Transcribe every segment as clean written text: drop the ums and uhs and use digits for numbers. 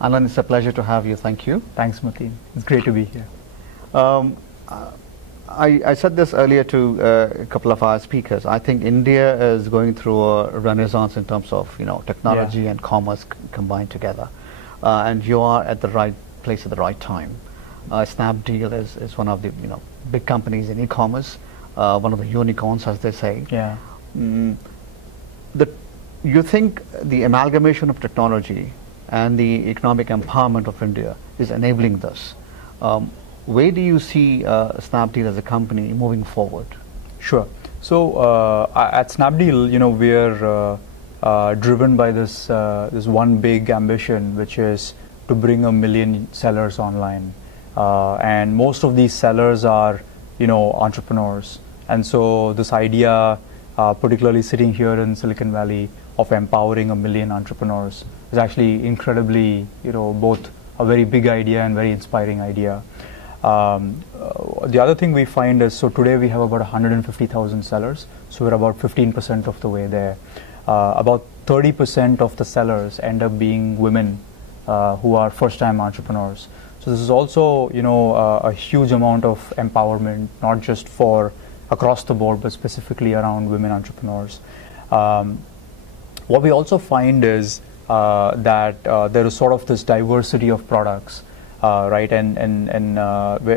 Alan, it's a pleasure to have you. Thank you. Thanks, Mateen. It's great to be here. Um, I said this earlier to a couple of our speakers. I think India is going through a renaissance in terms of technology and commerce combined together, and you are at the right place at the right time. Snapdeal is one of the big companies in e-commerce, one of the unicorns, as they say. Yeah. You think the amalgamation of technology and the economic empowerment of India is enabling this? Where do you see Snapdeal as a company moving forward? Sure. So at Snapdeal, we're driven by this one big ambition, which is to bring 1 million sellers online, and most of these sellers are entrepreneurs. And so this idea, particularly sitting here in Silicon Valley, of empowering 1 million entrepreneurs is actually incredibly, both a very big idea and very inspiring idea. The other thing we find is, so today we have about 150,000 sellers, so we're about 15% of the way there. About 30% of the sellers end up being women who are first-time entrepreneurs. So this is also, a huge amount of empowerment, not just for across the board, but specifically around women entrepreneurs. What we also find is that there is sort of this diversity of products, right? And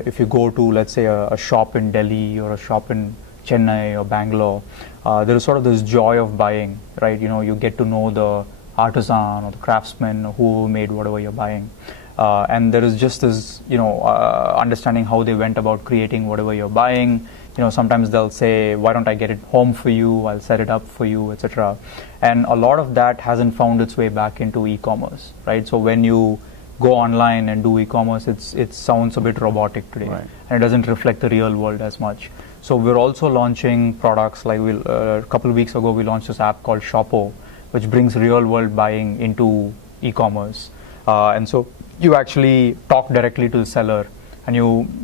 if you go to, let's say, a shop in Delhi or a shop in Chennai or Bangalore, there is sort of this joy of buying, right? You get to know the artisan or the craftsman who made whatever you're buying. And there is just this, understanding how they went about creating whatever you're buying. Sometimes they'll say, why don't I get it home for you? I'll set it up for you, etc. And a lot of that hasn't found its way back into e-commerce, right? So when you go online and do e-commerce, it sounds a bit robotic today, right, and it doesn't reflect the real world as much. So we're also launching products like a couple of weeks ago, we launched this app called Shoppo, which brings real world buying into e-commerce. And so you actually talk directly to the seller, and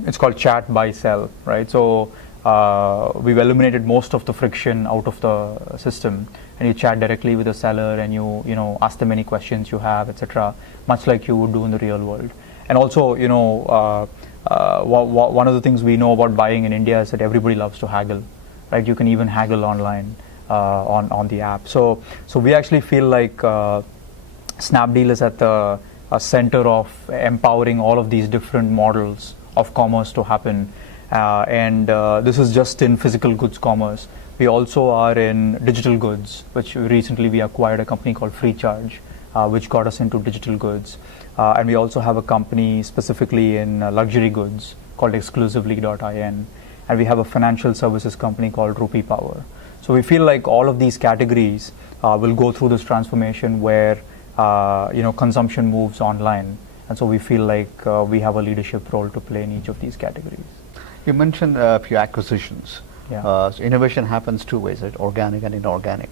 it's called chat, buy, sell, right? So we've eliminated most of the friction out of the system, and you chat directly with the seller, and you ask them any questions you have, etc., much like you would do in the real world. And also, one of the things we know about buying in India is that everybody loves to haggle, right? You can even haggle online on the app. So we actually feel like Snapdeal is at the center of empowering all of these different models of commerce to happen. And this is just in physical goods commerce. We also are in digital goods, which recently we acquired a company called Freecharge, which got us into digital goods. And we also have a company specifically in luxury goods called exclusively.in. And we have a financial services company called Rupee Power. So we feel like all of these categories will go through this transformation where consumption moves online. And so we feel like we have a leadership role to play in each of these categories. You mentioned a few acquisitions. Yeah. So innovation happens two ways, right? Organic and inorganic.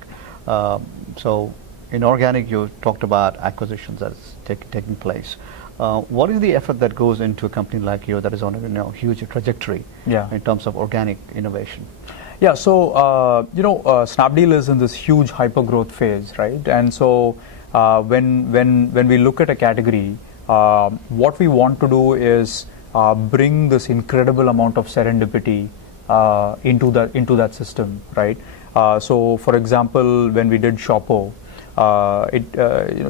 So inorganic, you talked about acquisitions that's taking place. What is the effort that goes into a company like you that is on a huge trajectory in terms of organic innovation? Yeah, so Snapdeal is in this huge hyper growth phase, right? And so when we look at a category, what we want to do is bring this incredible amount of serendipity into that system, right? So, for example, when we did Shoppo,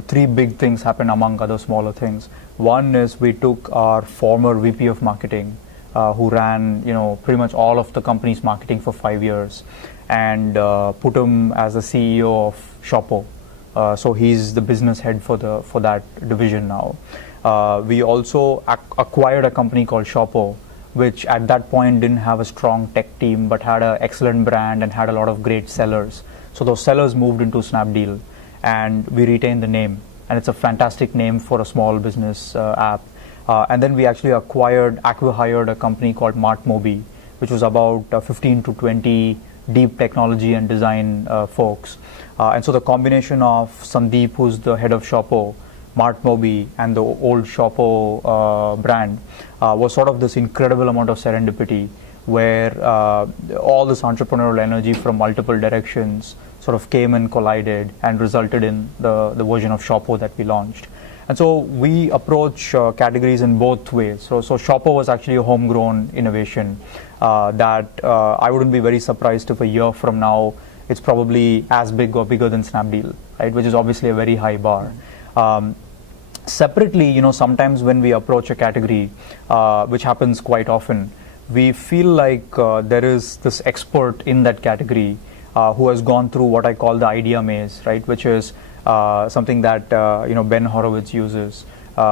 three big things happened among other smaller things. One is we took our former VP of marketing, who ran pretty much all of the company's marketing for 5 years, and put him as the CEO of Shoppo. So he's the business head for that division now. We also acquired a company called Shoppo, which at that point didn't have a strong tech team, but had an excellent brand and had a lot of great sellers. So those sellers moved into Snapdeal, and we retained the name. And it's a fantastic name for a small business app. And then we actually acqui-hired a company called MartMobi, which was about 15 to 20 deep technology and design folks. And so the combination of Sandeep, who's the head of Shoppo, MartMobi, and the old Shoppo brand was sort of this incredible amount of serendipity where all this entrepreneurial energy from multiple directions sort of came and collided and resulted in the version of Shoppo that we launched. And so we approach categories in both ways. So Shopper was actually a homegrown innovation that I wouldn't be very surprised if a year from now it's probably as big or bigger than Snapdeal, right? Which is obviously a very high bar. Separately, sometimes when we approach a category, which happens quite often, we feel like there is this expert in that category who has gone through what I call the idea maze, right? Which is something that Ben Horowitz uses in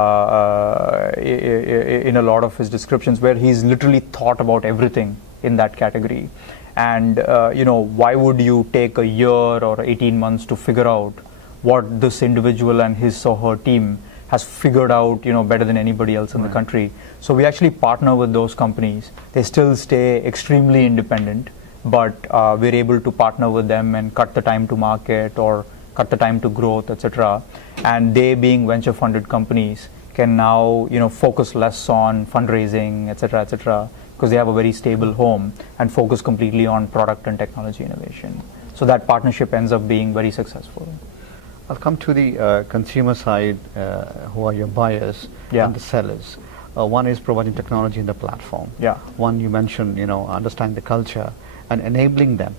a lot of his descriptions, where he's literally thought about everything in that category. And why would you take a year or 18 months to figure out what this individual and his or her team has figured out, better than anybody else in the country? So we actually partner with those companies. They still stay extremely independent, but we're able to partner with them and cut the time to market or cut the time to growth, etc. And they, being venture funded companies, can now focus less on fundraising, etc., because they have a very stable home and focus completely on product and technology innovation. So that partnership ends up being very successful. I'll come to the consumer side, who are your buyers and the sellers. One is providing technology in the platform. One, you mentioned, understand the culture and enabling them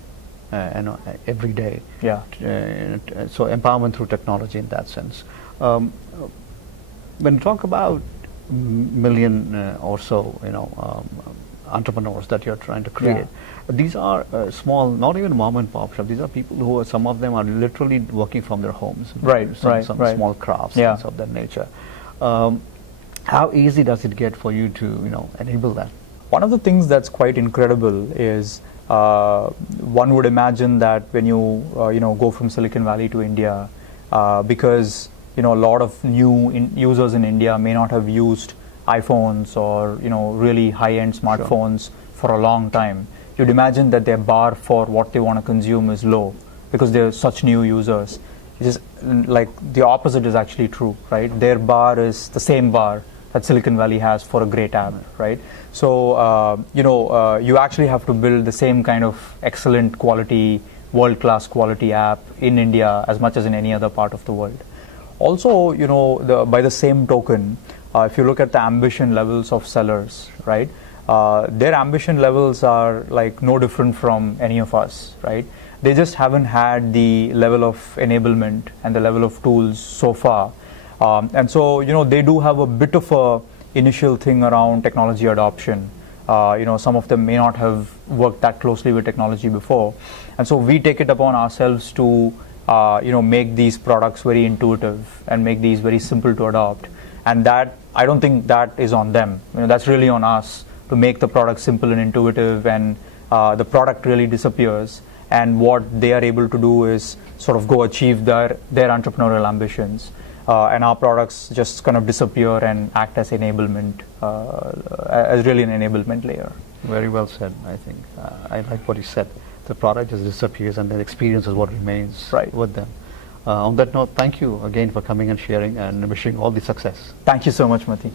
every day. So empowerment through technology in that sense. When you talk about million or so, entrepreneurs that you're trying to create, these are small, not even mom and pop shop. These are people who some of them are literally working from their homes. Some small crafts, things of that nature. How easy does it get for you to enable that? One of the things that's quite incredible is one would imagine that when you go from Silicon Valley to India, because a lot of new users in India may not have used iPhones or really high-end smartphones for a long time. You'd imagine that their bar for what they want to consume is low because they're such new users. It's just like the opposite is actually true, right? Their bar is the same bar that Silicon Valley has for a great app, right? So you actually have to build the same kind of excellent quality, world-class quality app in India as much as in any other part of the world. Also, by the same token, if you look at the ambition levels of sellers, right, their ambition levels are like no different from any of us, right? They just haven't had the level of enablement and the level of tools so far. And so, they do have a bit of a initial thing around technology adoption. Some of them may not have worked that closely with technology before. And so we take it upon ourselves to, make these products very intuitive and make these very simple to adopt. And that, I don't think that is on them. That's really on us to make the product simple and intuitive, and the product really disappears. And what they are able to do is sort of go achieve their entrepreneurial ambitions. And our products just kind of disappear and act as enablement, as really an enablement layer. Very well said, I think. I like what you said. The product just disappears and the experience is what remains with them. On that note, thank you again for coming and sharing, and wishing all the success. Thank you so much, Mati.